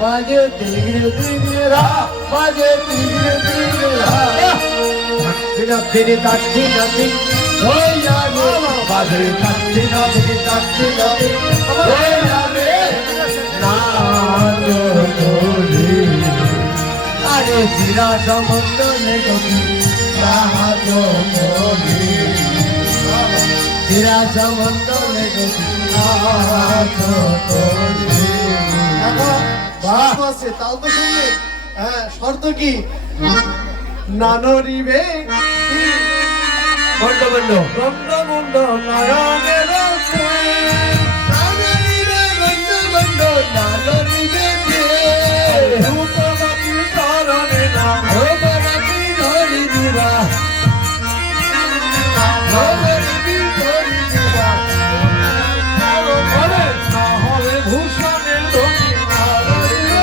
বাজে তিগড়ে তিগড়া বাজে তিগড়ে তিগড়া তাচ্ছি নাতি ওই যাবে বাজে তাচ্ছি নাতি ওই যাবে না আরে জিরা সমন্দলে গতি রাহাত মোরে জিরা সমন্দলে গতি রাহাত মোরে বাহ আছে তাও তো শুনলে হ্যাঁ শর্ত কি নানরিবে বন্ড বন্ড বন্ড বন্ড নয়নের নানরিবে বন্ড বন্ড নানরিবে ভূতগতি ধরনে না ভূতগতি ধরি দিবা ভূতগতি ধরি দিবা বলে না হবে ভূষণের ধনি নানরিবে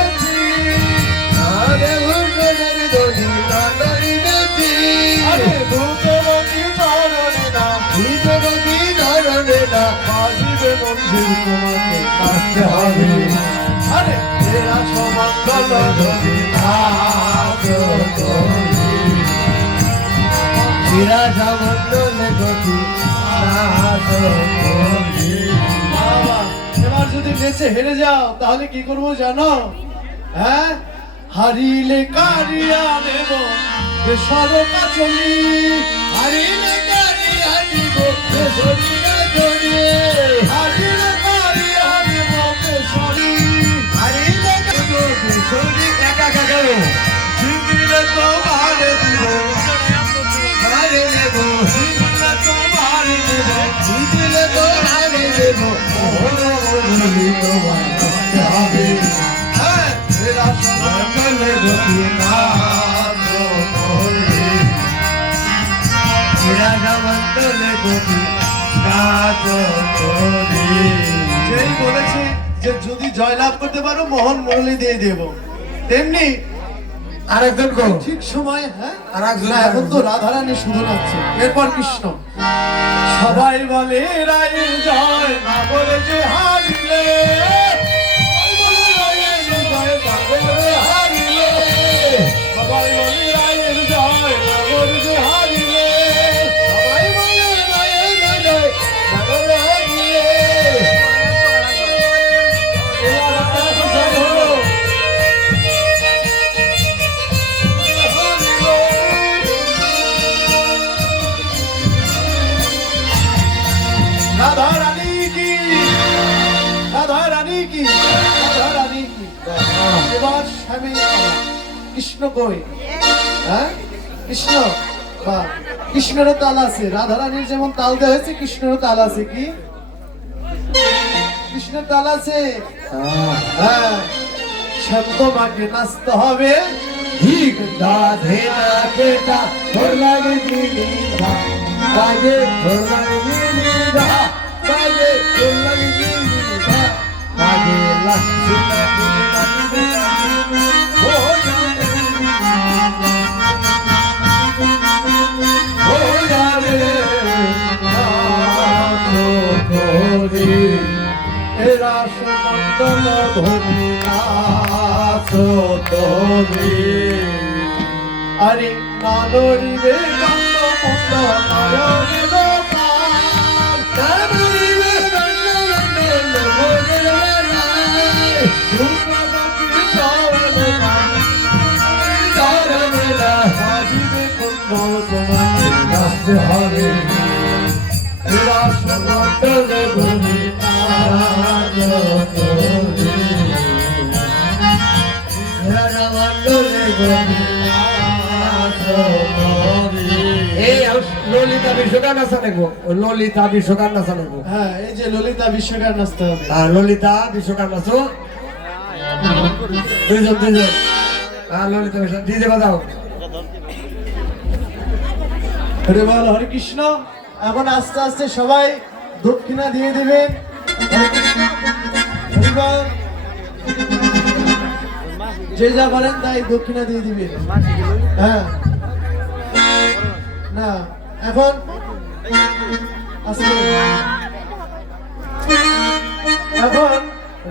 আরে ভূষণের ধনি নানরিবে আরে ভূতগতি ধরনে না ভূতগতি ধরনে না আসিবে মন্দির তোমাকে আসতে হবে আরে তেরা সমঙ্গল ধরি জিরা সমন্দলে গতি রাহাত মোরে বাবা এবার যদি নেচে হেরে যাও তাহলে কি করবো জানো হ্যাঁ হারিলে কারিয়া নেব বেসরকা চলি হারিলে কারিয়া নিব বেসরিয়া চলি হারিলে কারিয়া নেব বেসরি হারিলে নেব বেসরি একা একা গেল জিগিলে তো ভারে দিব ভারে নেব জিগিলে তো ভারে নেব জিগিলে তো ভারে নেব ওরে ওরে তোমার আসতে হবে হ্যাঁ এরা সমন্দলে গতি না জিরা সমন্দলে গতি রাহাত মোরে যেই বলেছে যে যদি জয়লাভ করতে পারো মোহন মুরলি দিয়ে দেব তেমনি আরেকজন গো ঠিক সময় হ্যাঁ আর একজন না এখন তো রাধারানী শুধু নাচছে এরপর কৃষ্ণ সবাই বলে রায়ের জয় না বলে যে হারিলে সবাই বলে রায়ের জয় না বলে যে হারিলে সবাই বলে রায়ের জয় না বলে হারিলে এবার আপনারা জয় হলো राधा रानी की राधा रानी की राधा रानी की এবার স্বামী কৃষ্ণ কই হ্যাঁ কৃষ্ণ বা কৃষ্ণেরও তাল আছে রাধা রানীর যেমন তাল দেওয়া হয়েছে কৃষ্ণেরও তাল আছে কি কৃষ্ণের তাল আছে হ্যাঁ শব্দ মাকে নাচতে হবে ঠিক দাধে না কেটা তোর লাগে দিদিধা বাজে তোর লাগে দিদিধা বাজে তোর লাগে দিদিধা বাজে লাচ্ছি লাচ্ছি লাচ্ছি ও যাবে এরা সমন্দল ধরি আরে নানরিবে গন্ধ মন্দ নয়নের নানরিবে গন্ধ মন্দ নয়নের রূপগতি চরণে চরণে হাজিবে কুন্দল তোমাকে নাচতে হবে এরা সমন্দল ধরি ললিতা বিশ্বকার নাচা নেবো ললিতা বিশ্বকার নাচা নেবো হ্যাঁ এই যে ললিতা বিশ্বকার নাচতে হবে আর ললিতা বিশ্বকার নাচো দুইজন ললিতা বিশ্ব ডিজে বাজাও হরে বল হরে কৃষ্ণ এখন আস্তে আস্তে সবাই দক্ষিণা দিয়ে দিবেন হরে কৃষ্ণ হরে বল যে যা বলেন তাই দক্ষিণা দিয়ে দিবেন হ্যাঁ না এখন আস্তে এখন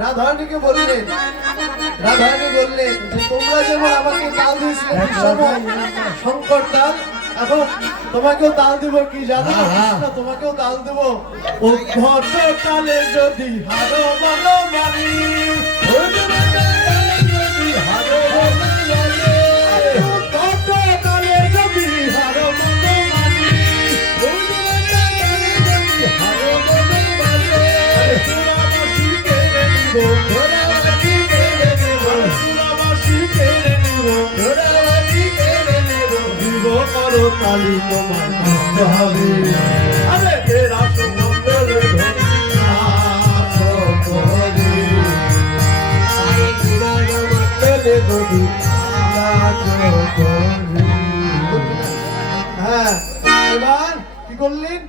রাধারানীকে বললেন, রাধারানী বললেন যে তোমরা যেমন আমাকে তাল দিয়েছিলে ঠিক সময় শঙ্কর তাল, এখন তোমাকেও তাল দিব কি জানো? হ্যাঁ, হ্যাঁ। কৃষ্ণ, তোমাকেও তাল দেব। ও ঘট তালে যদি হারো মানো মানি, ও তালে যদি হারো মানো মানি, ঘট তালে যদি হারো মানো মানি, ও তালে যদি হারো মানো মানি, সুরাবাসী কেড়ে নিব, সুরাবাসী কেড়ে নিব, সুরাবাসী কেড়ে নিব, সুরাবাসী কেড়ে নিব, দিব করো তালি তোমার নাচতে হবে। আরে তেরা সুন্দর ধরি নাচো করে, আরে তেরা মন্ডলে ধরি নাচো করে। হ্যাঁ, এবার কি করলেন?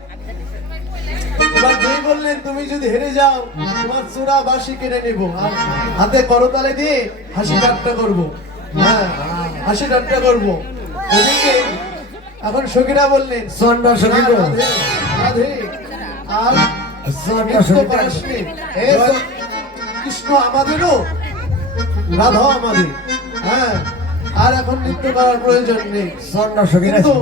এবার যেই বললেন তুমি যদি হেরে যাও তোমার চূড়া বাসি কেড়ে নেব, আর হাতে করতালে দিয়ে হাসি ঠাট্টা করবো। হ্যাঁ, হাসি ঠাট্টা করবো। ওদিকে এখন সখীরা বললেন, সন্ধ্যা সখী গো। রাধে, রাধে, আর সন্ধ্যা নৃত্য সখী করাসনি। কৃষ্ণ আমাদেরও, রাধা আমাদের। হ্যাঁ, আর এখন নৃত্য করার প্রয়োজন নেই। সন্ধ্যা সখী কিন্তু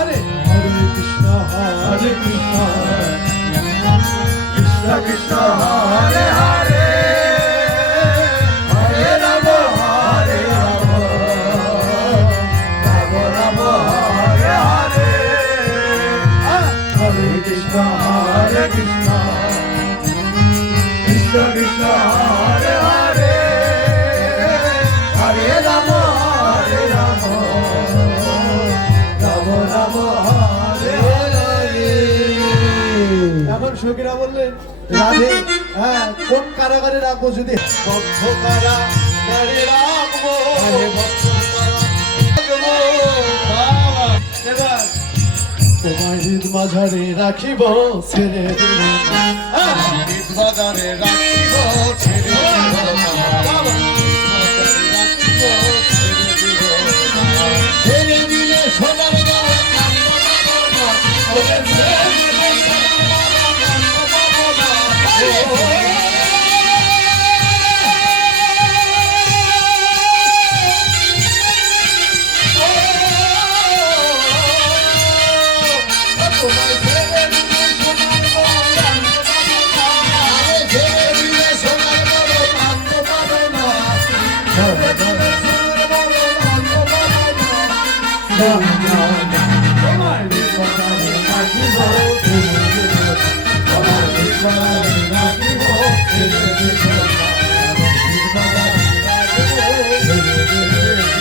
আরে হরে কৃষ্ণ হরে কৃষ্ণ, কৃষ্ণ কৃষ্ণ হরে হরে, হরে রাম হরে রাম, রাম রাম হরে হরে, হরে কৃষ্ণ হরে কৃষ্ণ, কৃষ্ণ কৃষ্ণ হরে হরে, হরে রাম হরে রাম, রাম রাম হরে হরে। এখন সখীরা বললেন, রাধে, হ্যাঁ, কোন কারাগারে রাখবো? যদি বদ্ধ কারাগারে রাখবো, বদ্ধ কারাগারে রাখবো। এবার তোমার হৃদ মাঝারে রাখিব, ছেড়ে দিব না। হৃদ মাঝারে রাখিব, ছেড়ে দিব না। ছেড়ে দিলে সোনার গায়ে কান্দ পাবো না, ছেড়ে দিলে সোনার গায়ে কান্দ পাবো না। তোমায় ছেড়ে দিলে সোনার গায়ে কান্দ পাবো না, ছেড়ে দিলে সোনার গায়ে কান্দ পাবো না, ছেড়ে দিলে সোনার গায়ে কান্দ পাবো না। তোমার নিকটে রাখিব, ছেড়ে দিব না। তোমার নিকটে রাখিব, ছেড়ে দিব না। তোমার নিকটে রাখিব, ছেড়ে দিব না।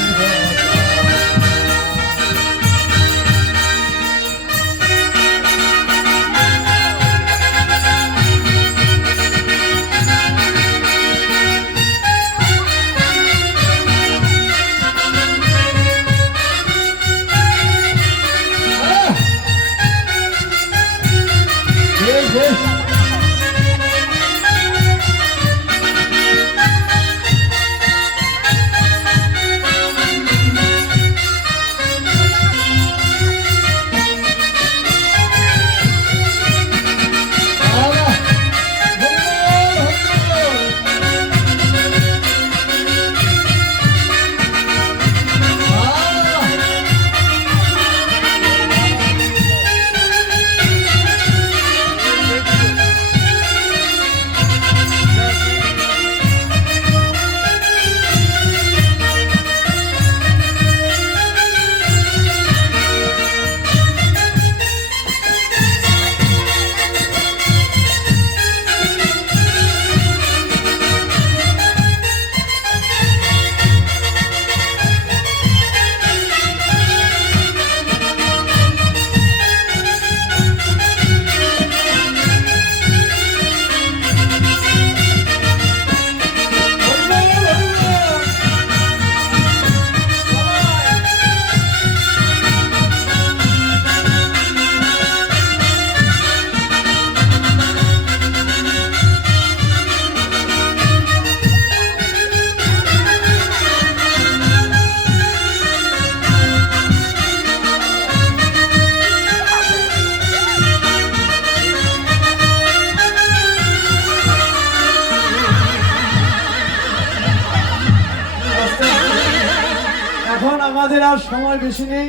আমাদের আর সময় বেশি নেই।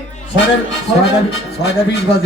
ছয়টা 20 বাজে।